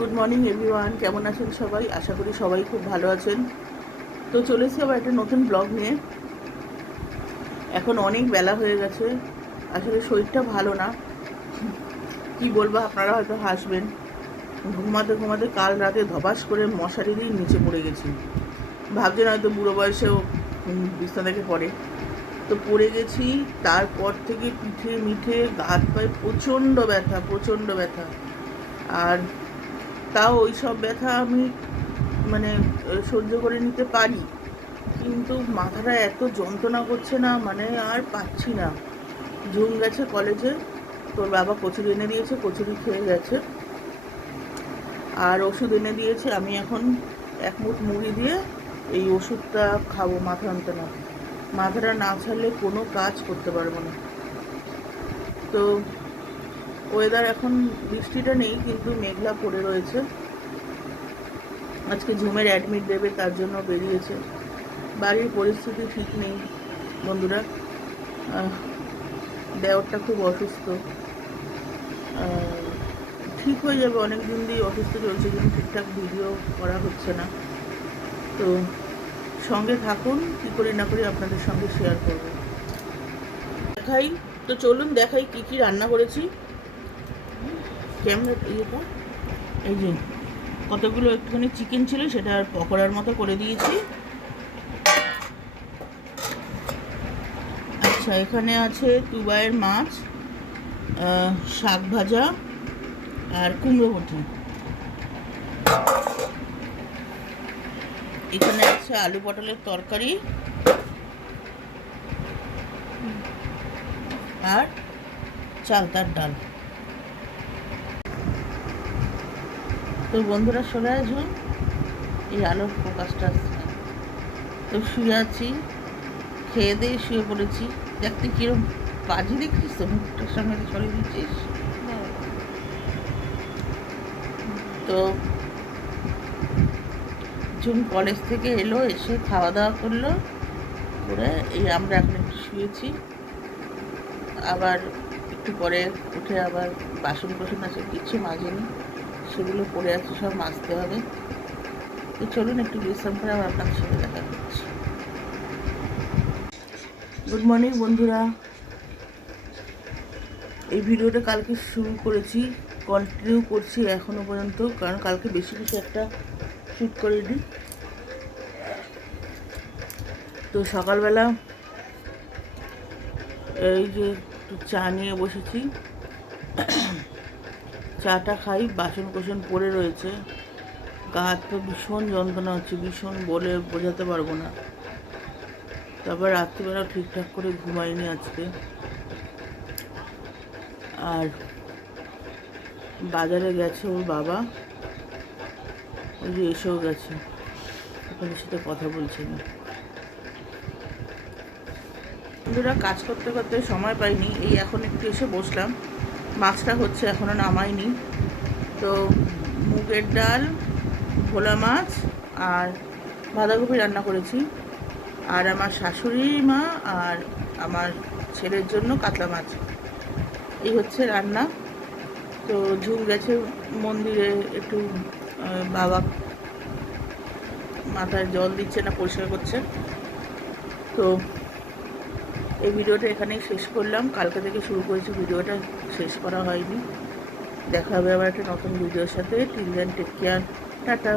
Good morning everyone, কেমন আছেন সবাই? আশা করি সবাই খুব ভালো আছেন। তো চলেছি আবার একটা নতুন ব্লগ নিয়ে। এখন অনেক বেলা হয়ে গেছে, আসলে শরীরটা ভালো না। কি বলবো, আপনারা হয়তো হাসবেন। ঘুমাতে ঘুমাতে কাল রাতে ধপাস করে মশারি দিয়ে নিচে পড়ে গেছি। ভাবছেন হয়তো বুড়ো বয়সেও বিছনা থেকে পড়ে, তো পড়ে গেছি। তারপর থেকে পিঠে মিঠে হাত পায়ে প্রচণ্ড ব্যথা, প্রচণ্ড ব্যথা। আর তাও ওই সব ব্যথা আমি মানে সহ্য করে নিতে পারি, কিন্তু মাথাটা এত যন্ত্রণা করছে না, মানে আর পাচ্ছি না। ঝুম গেছে কলেজে, তোর বাবা কচুরি এনে দিয়েছে, কচুরি খেয়ে গেছে। আর ওষুধ এনে দিয়েছে, আমি এখন এক মুঠ মুড়ি দিয়ে এই ওষুধটা খাবো মাথা যন্ত্রণা। মাথাটা না ছাড়লে কোনো কাজ করতে পারবো না। তো ওয়েদার এখন বৃষ্টিটা নেই, কিন্তু মেঘলা পড়ে রয়েছে। আজকে ঝুমের অ্যাডমিট দেবে, তার জন্য বেরিয়েছে। বাড়ির পরিস্থিতি ঠিক নেই বন্ধুরা। দেওরটা খুব অসুস্থ, ঠিক হয়ে যাবে। অনেক দিন দিয়ে অসুস্থ চলছে, কিন্তু ঠিকঠাক ভিডিও করা হচ্ছে না। তো সঙ্গে থাকুন, কী করি না করি আপনাদের সঙ্গে শেয়ার করব। দেখাই তো, চলুন দেখাই কি কি রান্না করেছি। ক্যামেরা ইয়েটা, এই যে কতগুলো একটুখানি চিকেন ছিল, সেটা পকোড়ার মতো করে দিয়েছি। আচ্ছা, এখানে আছে তুবাইয়ের মাছ, শাক ভাজা আর কুমড়ো ভর্তা। এখানে আছে আলু পটলের তরকারি আর চালতার ডাল। তো বন্ধুরা চলে আসুন, এই আলোর ফোকাসটা আসছে। তো শুয়ে আছি, খেয়ে দিয়ে শুয়ে পড়েছি। দেখতে কিরম বাজি দেখছিস তো, মুখটার সঙ্গে ছড়িয়ে দিচ্ছিস। তো ঝুম কলেজ থেকে এলো, এসে খাওয়া দাওয়া করলো, করে এই আমরা এখন একটু শুয়েছি। আবার একটু পরে উঠে আবার বাসন কোসন আছে, কিছু মাজেনি, সেগুলো পড়ে আছে, সব মাজতে হবে। তো চলুন একটু বিশ্রাম করে আবার আপনাদের সাথে দেখা করছি। গুড মর্নিং বন্ধুরা, এই ভিডিওটা কালকে শুরু করেছি, কন্টিনিউ করছি এখনও পর্যন্ত, কারণ কালকে বেশি কিছু একটা শ্যুট করে দিই। তো সকালবেলা এই যে একটু চা নিয়ে বসেছি, চাটা খাই। বাসন কোসন পড়ে রয়েছে, গা হাত পা ভীষণ যন্ত্রণা হচ্ছে, ভীষণ বলে বোঝাতে পারবো না। তারপর রাত্রিবেলাও ঠিকঠাক করে ঘুমাইনি আজকে। আর বাজারে গেছে ওর বাবা, ওই যে এসেও গেছে, আপনাদের সাথে কথা বলছি না। বন্ধুরা, কাজ করতে করতে সময় পাইনি, এই এখন একটু এসে বসলাম। মাছটা হচ্ছে, এখনও নামাইনি। তো মুগের ডাল, ভোলা মাছ আর বাঁধাকপি রান্না করেছি। আর আমার শাশুড়ি মা আর আমার ছেলের জন্য কাতলা মাছ। এই হচ্ছে রান্না। তো ঝুম গেছে মন্দিরে, একটু বাবা মাথায় জল দিচ্ছে না, পরিষ্কার করছে। তো এই ভিডিওটা এখানেই শেষ করলাম। কালকে থেকে শুরু করেছি, ভিডিওটা শেষ করা হয়নি। দেখা হবে আবার একটা নতুন ভিডিওর সাথে। Till then, take care, tata.